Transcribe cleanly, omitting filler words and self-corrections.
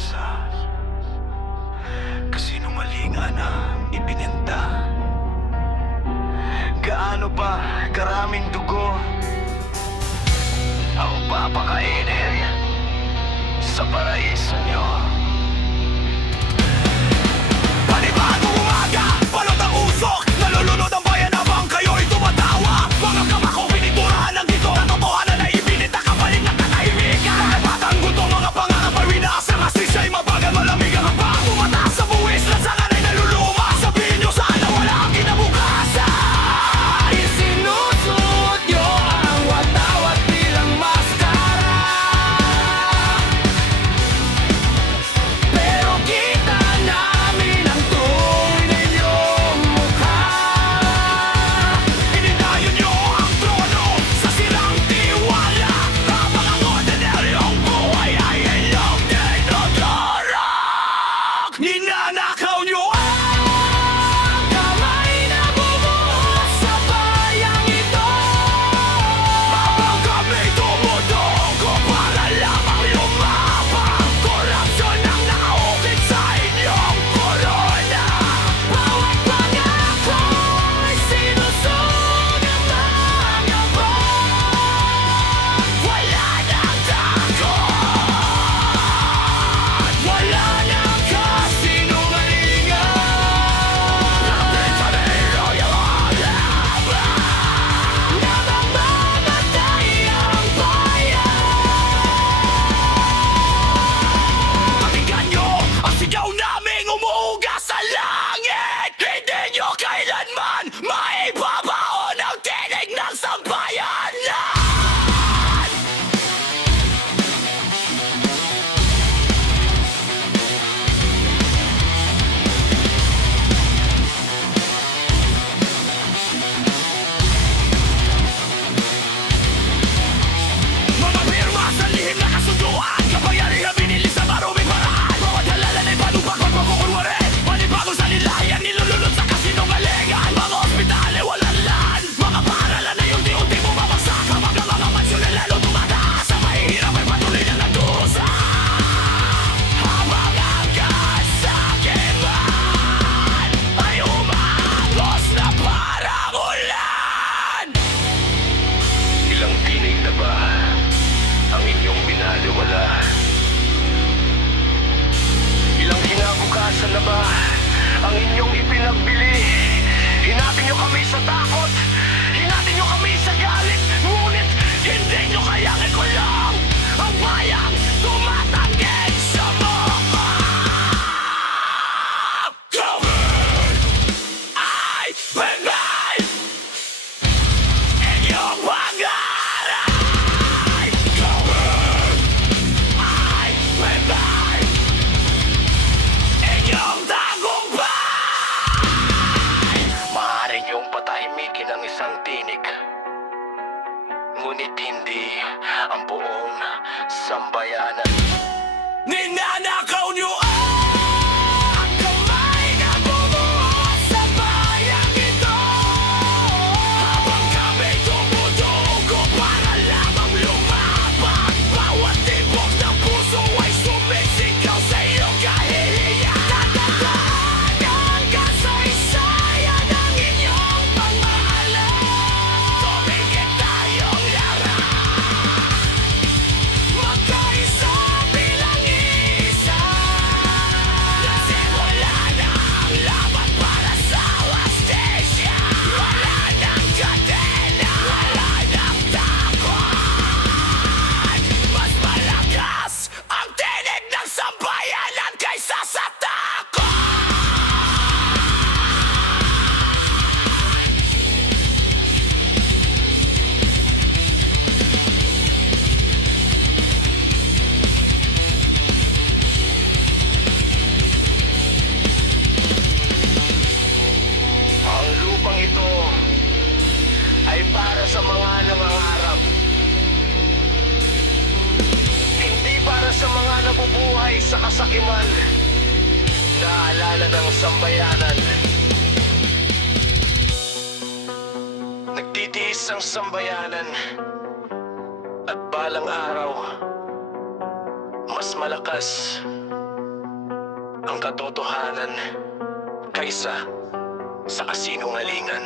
pag-asa. Kasinungalingan ang ibinenta. Gaano pa karaming dugo ang papakainin sa paraiso nyo? Panibagong umaga, balot ang usok, nalulunod ang bayan habang kayo'y tumatawa. Mga kamako piniturahan ng dito, ang totohanan ay ibinita kapalit ng katahimikan. Mga batang guto, mga pangangapay, winaasang asisya ay mabagal, malamig ang haba. Tumataas sa buwis, lansangan ay naluluma. Sabihin nyo sana wala ang kinabukasan. Isinusuot nyo ang watawat bilang maskara, pero kita namin ang tunay ninyong mukha. Ininayon nyo ang trono sa sirang tiwala, habang ang ordinaryong buhay ay inyong dinodorog. Ninanakaw nyo ang kamay na bumuhos sa bayang ito, habang kami tumutugo para lamang lumabang. Korupsyon ang nakaukit sa inyong korona. Bawat pangako ay sinusunog ng mga bot. Wala nang takot, wala nang kasinungalingan. Natin sa nilo yung mga laban na mamamatay ang bayan. Pakinggan nyo ang sigaw naming umuuga sa langit. Hindi nyo kailanman maibabaon ang tinig ng sambayanan. Mga pirma sa lihim na kasunduan, kapangyarihan binili sa maruming paraan. Bawat halalan ay panupakot makukunwarin. Panibagong salilayan nilululot sa kasinungalingan. Mga ospital ay walang lan, mga paaralan ay unti-unti bumabagsak, habang ang mga mansyon ay lalo tumataas. Ang mahihirap ay patuloy na nagdusa, habang ang kasakiman ay umagos na parang ulan. Ilang tinig na ba ang inyong binaliwala? Ilang kinabukasan na ba ang inyong ipinagbili? Hinati nyo kami sa takot, hinati nyo kami sa galit, ngunit hindi nyo kayang ikulong ang bayang tumatangging sa mga covered ay bangay. Inyong pangaray covered ay bangay. Inyong tagumpay. Maaari niyong patahimikin ang isang tinig, ngunit hindi ang buong sambayanan. Ninanakaw niyo ang kamay na bumuhos sa bayang ito, habang kami tumutugo para lamang lumabang. Bawat tibok ng puso ay sumisigaw sa iyong kahihiyan. Tatatag ang kasaysayan ng inyong pangalan. Tumigil tayong lahat, magkaisa bilang isa. Nagsimula na ang laban para sa hustisya. Wala nang kadena, wala nang takot. Mas malakas ang tinig ng sambayanan kaysa sa takot. Ang lupang ito ay para sa mga nangangarap, hindi para sa mga nabubuhay sa kasakiman. Naalala ng sambayanan, nagtitiis ang sambayanan, at balang araw mas malakas katotohanan kaysa sa kasinungalingan.